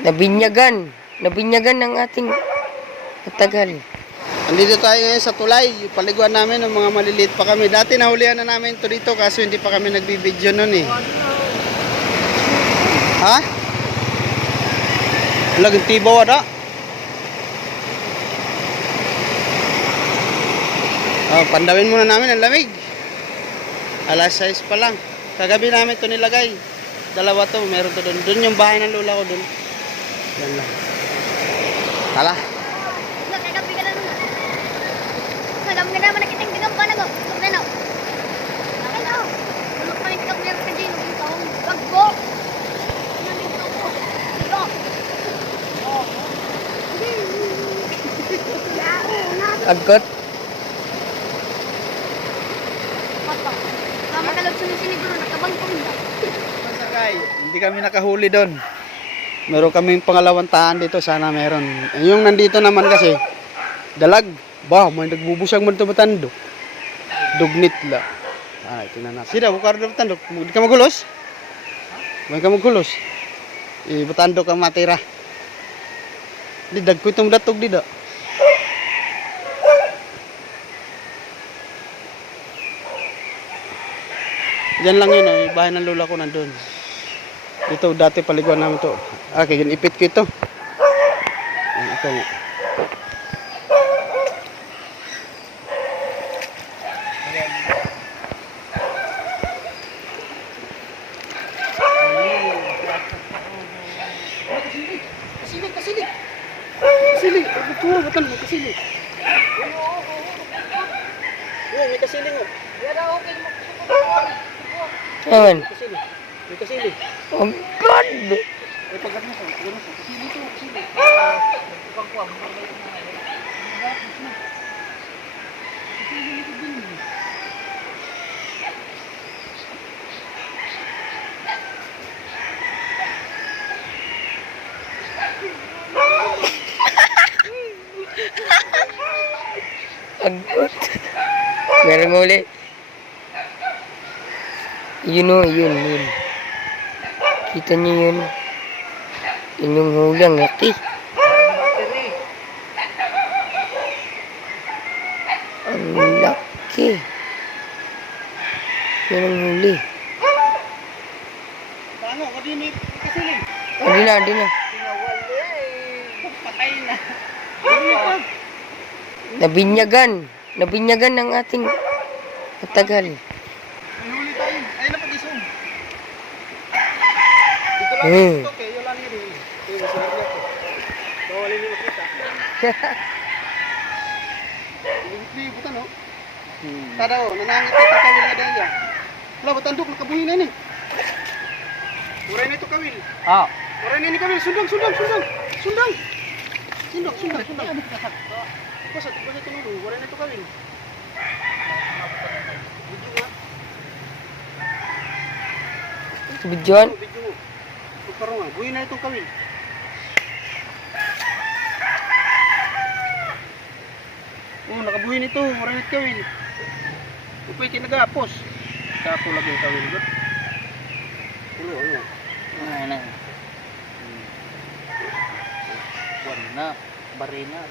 Nabinyagan. Nabinyagan ng ating matagal. Andito tayo ngayon sa tulay. Paliguan namin ng mga maliliit pa kami. Dati nahulihan na namin ito dito kaso hindi pa kami nagbibideo nun eh. Ha? Laging tibaw ada. Oh, pandawin muna namin ang lamig. Alas 6 pa lang. Kagabi namin ito nilagay. Dalawa to, meron to doon. Doon yung bahay ng lola ko doon. Yan lang. Tala. Nagkagabi ka na naman. Nagam ka naman nakiting tigam pa na go. Huwag na na. Bakit ako? Tulog pa rin tigam meron ka dyan. Yung taong bagbo. Nandito ko. Ito. Oo. Yao, nasa. Agot. Papa. Tama ka lang sinisiniguro. Nakabangkong na. Masakay. Hindi kami nakahuli doon. Meron kaming pangalawang taan dito. Sana meron. Eh, Yung nandito naman kasi, dalag. Ba, may nagbubusang man ito matando. Dugnit la. Ah, ito na. Sida, bukar na matando. Hindi ka magulos? May ka magulos? Eh, matando ka matira. Di, dag ko itong datog dito. Diyan lang yun, eh. bahay ng lola ko nandun. Dito, dati paliguan namin to. Ah, kaya ipit ko ito. Ah, Ito nga. Kasilig, kasilig. Kasilig. Puro, batan mo, kasilig. Yan, may kasilig oh. Ayan. Kasilig. May kasilig. Oh God! May pagkat mo, pagkat mo. Kasilig to, kasilig. Agot. Meron uli. Yun o, yun, yun. Kita niyo yun. Yun yung huli, ang laki. Ang laki. Yun ang huli. Paano? Kadi may kasilig. Adi na, adi na. Patay na. Nabinyagan. Nabinyagan ng ating matagal. Makita. Hindi, buta no? Tada o, nanangit ito kawil na dahil yan. Wala, ba't andok? Nakabuhin na ni. Uray na ito kawil. Ah. Uray na ni kawil. Sundang, sundang, sundang. Sundang. Sundang, sundang, sundang. Ito nung. Na ito kawil. Bidyon. Ano, Video mo. Pagkaro nga. Buhin na itong kawil. Oh, nakabuhin ito. Maramit kawil. Upay kinagapos. Kapo lagi yung kawil. Ulo, ulo. Ano na? Buwan na. Barina.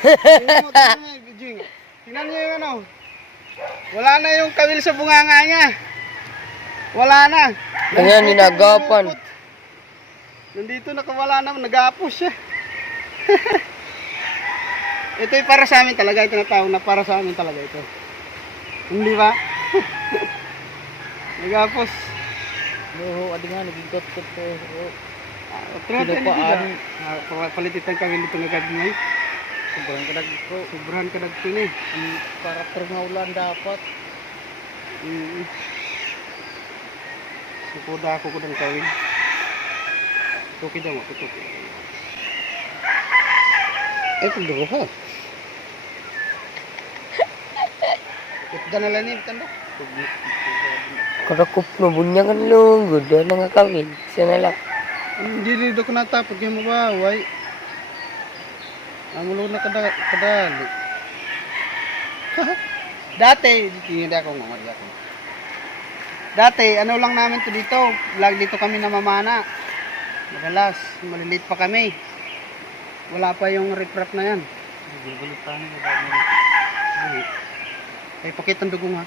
Tingnan mo, tingnan mo. Tingnan niyo yung ano. Wala na yung kawil sa bunganga niya. Wala na. Ayan, ninagapan. Nandito nakawala na, nag-aapos siya. ito ay para sa amin talaga, ito na tao na para sa amin talaga ito. Hindi ba? nag-aapos. Oo, adi nga, nagigkot-kot ko. Oo. Tinatay Pinapaan. nito Palitit ang kawil ito na gadmay. Sobrang kadag ko. Sobrahan ka nagpini. Ang karakter nga ulan dapat. Mm. Sukoda ako ko ng kawil. Tuki daw mo, tuki. Eh, kung dugo ha. Ito na lang ni, tanda. Karakop na bunyagan lang. Ganda na nga kawin. Sana lang. Hindi dito ko natapot yung mabaway. Ang ulo na kada, kadali. Dati, hindi ako ngomong ako. Dati, ano lang namin to dito. Lag dito kami namamana. Madalas, maliliit pa kami. Wala pa yung riprap na yan. Gulgulit. Gulgulit mo. Ay, ay pakit ang dugong ha.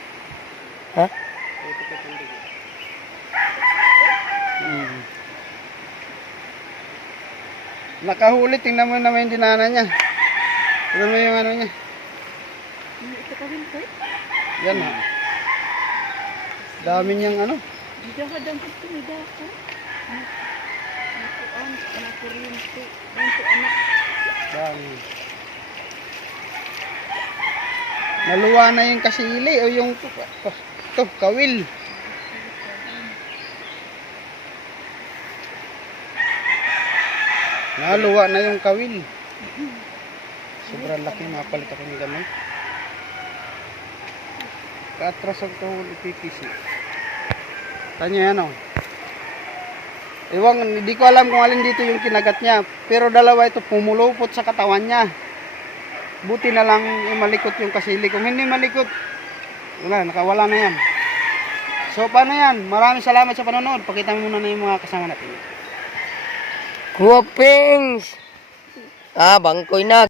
Ha? Mm. Nakahuli, tingnan mo naman yung dinana niya. Tingnan mo yung ano niya. Ito ka rin, sir. Yan ha. Dami niyang ano. Dito ka dyan, ito, may dako. Nakuan, nakuryente. Ganito, anak. Dami. Naluwa na yung kasili o yung to, kawil. Naluwa na yung kawil. Sobrang laki mapalit ako ng gamay. Katras ang kahuli PPC. Tanya yan o. Iwang, hindi ko alam kung alin dito yung kinagat niya. Pero dalawa ito pumulupot sa katawan niya. Buti na lang malikot yung kasili. Kung hindi malikot, wala, nakawala na yan. So, paano yan? Maraming salamat sa panonood. Pakita muna na yung mga kasama natin. Kuha pings! Ah, bangkoy na.